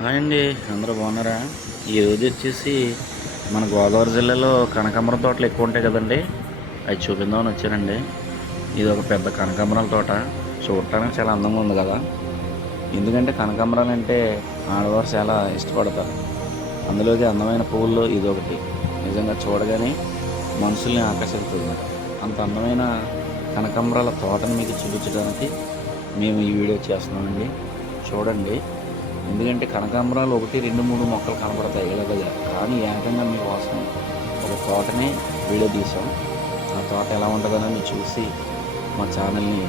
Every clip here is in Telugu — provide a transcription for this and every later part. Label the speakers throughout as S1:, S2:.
S1: హాయ్ అండి అందరూ బాగున్నారా? ఈ రోజు వచ్చేసి మన గోదావరి జిల్లాలో కనకాంబరం తోటలు ఎక్కువ ఉంటాయి కదండి. అవి చూపిందామని వచ్చానండి. ఇది ఒక పెద్ద కనకాంబరాల తోట. చూడటానికి చాలా అందంగా ఉంది కదా. ఎందుకంటే కనకాంబరాలు అంటే ఆడవారు చాలా ఇష్టపడతారు. అందులోకి అందమైన పువ్వుల్లో ఇది ఒకటి. నిజంగా చూడగానే మనుషుల్ని ఆకర్షిస్తుంది. అంత అందమైన కనకాంబరాల తోటను మీకు చూపించడానికి మేము ఈ వీడియో చేస్తున్నామండి. చూడండి. ఎందుకంటే కనకాంబరాలు ఒకటి రెండు మూడు మొక్కలు కనబడతాయి ఇలాగగా కానీ ఏకంగా మీకోసం ఒక తోటనే వీడియో తీసాం ఆ తోట ఎలా ఉంటుందని మీరు చూసి మా ఛానల్ని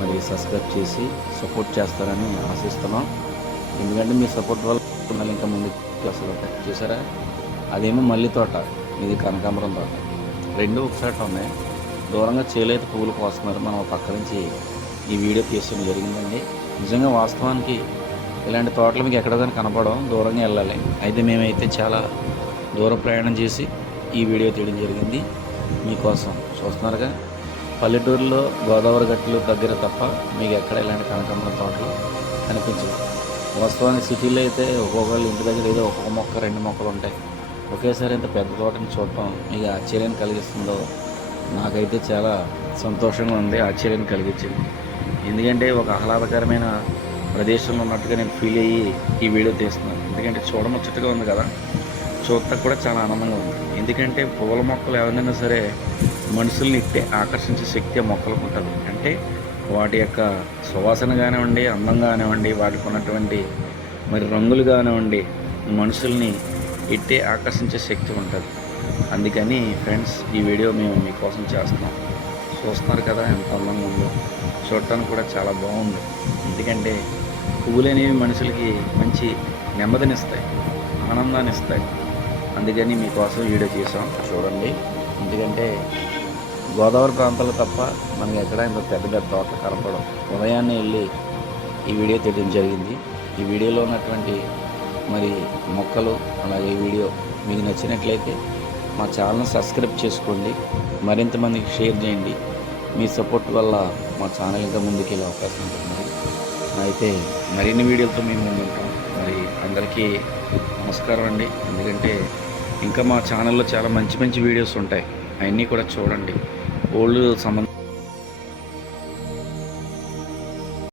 S1: మరి సబ్స్క్రైబ్ చేసి సపోర్ట్ చేస్తారని ఆశిస్తున్నాం. ఎందుకంటే మీ సపోర్ట్ వల్ల మళ్ళీ ఇంకా ముందు అసలు చూసారా? అదేమో మల్లి తోట. ఇది కనకాంబరం తోట. రెండు ఒకసారి ఉన్నాయి. దూరంగా చేలైతే పువ్వులు కోస్తున్నారు. మనం పక్క నుంచి ఈ వీడియో తీయడం జరిగిందండి. నిజంగా వాస్తవానికి ఇలాంటి తోటలు మీకు ఎక్కడ కానీ కనపడడం దూరంగా వెళ్ళాలి. అయితే మేమైతే చాలా దూర ప్రయాణం చేసి ఈ వీడియో తీయడం జరిగింది. మీకోసం చూస్తున్నారుగా పల్లెటూరులో గోదావరి గట్టులు దగ్గర తప్ప మీకు ఎక్కడ ఇలాంటి కనకాంబరం తోటలు కనిపించవు. వాస్తవానికి సిటీలో అయితే ఒక్కొక్కళ్ళు ఇంటి దగ్గర ఏదో ఒక్కొక్క మొక్క రెండు మొక్కలు ఉంటాయి. ఒకేసారి ఇంత పెద్ద తోటని చూడటం మీకు ఆశ్చర్యాన్ని కలిగిస్తుందో నాకైతే చాలా సంతోషంగా ఉంది ఆశ్చర్యాన్ని కలిగించింది. ఎందుకంటే ఒక ఆహ్లాదకరమైన ప్రదేశంలో ఉన్నట్టుగా నేను ఫీల్ అయ్యి ఈ వీడియో తీస్తున్నాను. ఎందుకంటే చూడముచ్చటగా ఉంది కదా చూడటం కూడా చాలా ఆనందంగా ఉంది. ఎందుకంటే పూల మొక్కలు ఎవరైనా సరే మనుషుల్ని ఇట్టే ఆకర్షించే శక్తి ఆ మొక్కలకు ఉంటుంది. అంటే వాటి యొక్క సువాసన కానివ్వండి అందం కానివ్వండి వాటికి ఉన్నటువంటి మరి రంగులు కానివ్వండి మనుషుల్ని ఇట్టే ఆకర్షించే శక్తి ఉంటుంది. అందుకని ఫ్రెండ్స్ ఈ వీడియో మేము మీకోసం చేస్తున్నాం. చూస్తున్నారు కదా ఎంత అందంగా ఉందో. చూడటానికి కూడా చాలా బాగుంది. ఎందుకంటే పువ్వులు అనేవి మనుషులకి మంచి నెమ్మదినిస్తాయి ఆనందాన్ని ఇస్తాయి అందుకని మీకోసం వీడియో చేసాం చూడండి. ఎందుకంటే గోదావరి ప్రాంతాల్లో తప్ప మనకి ఎక్కడ ఇంత పెద్ద పెద్ద తోటలు కనపడవు. ఉదయాన్నే వెళ్ళి ఈ వీడియో తీయడం జరిగింది. ఈ వీడియోలో ఉన్నటువంటి మరి మొక్కలు అలాగే వీడియో మీకు నచ్చినట్లయితే మా ఛానల్ సబ్స్క్రైబ్ చేసుకోండి. మరింత మందికి షేర్ చేయండి. మీ సపోర్ట్ వల్ల మా ఛానల్ ఇంకా ముందుకు వెళ్ళే అవకాశం ఉంటుంది. అయితే మరిన్ని వీడియోలతో మేము ముందు ఉంటాం మరి అందరికీ నమస్కారం అండి. ఎందుకంటే ఇంకా మా ఛానల్లో చాలా మంచి మంచి వీడియోస్ ఉంటాయి. అవన్నీ కూడా చూడండి. ఓల్డ్ సంబంధం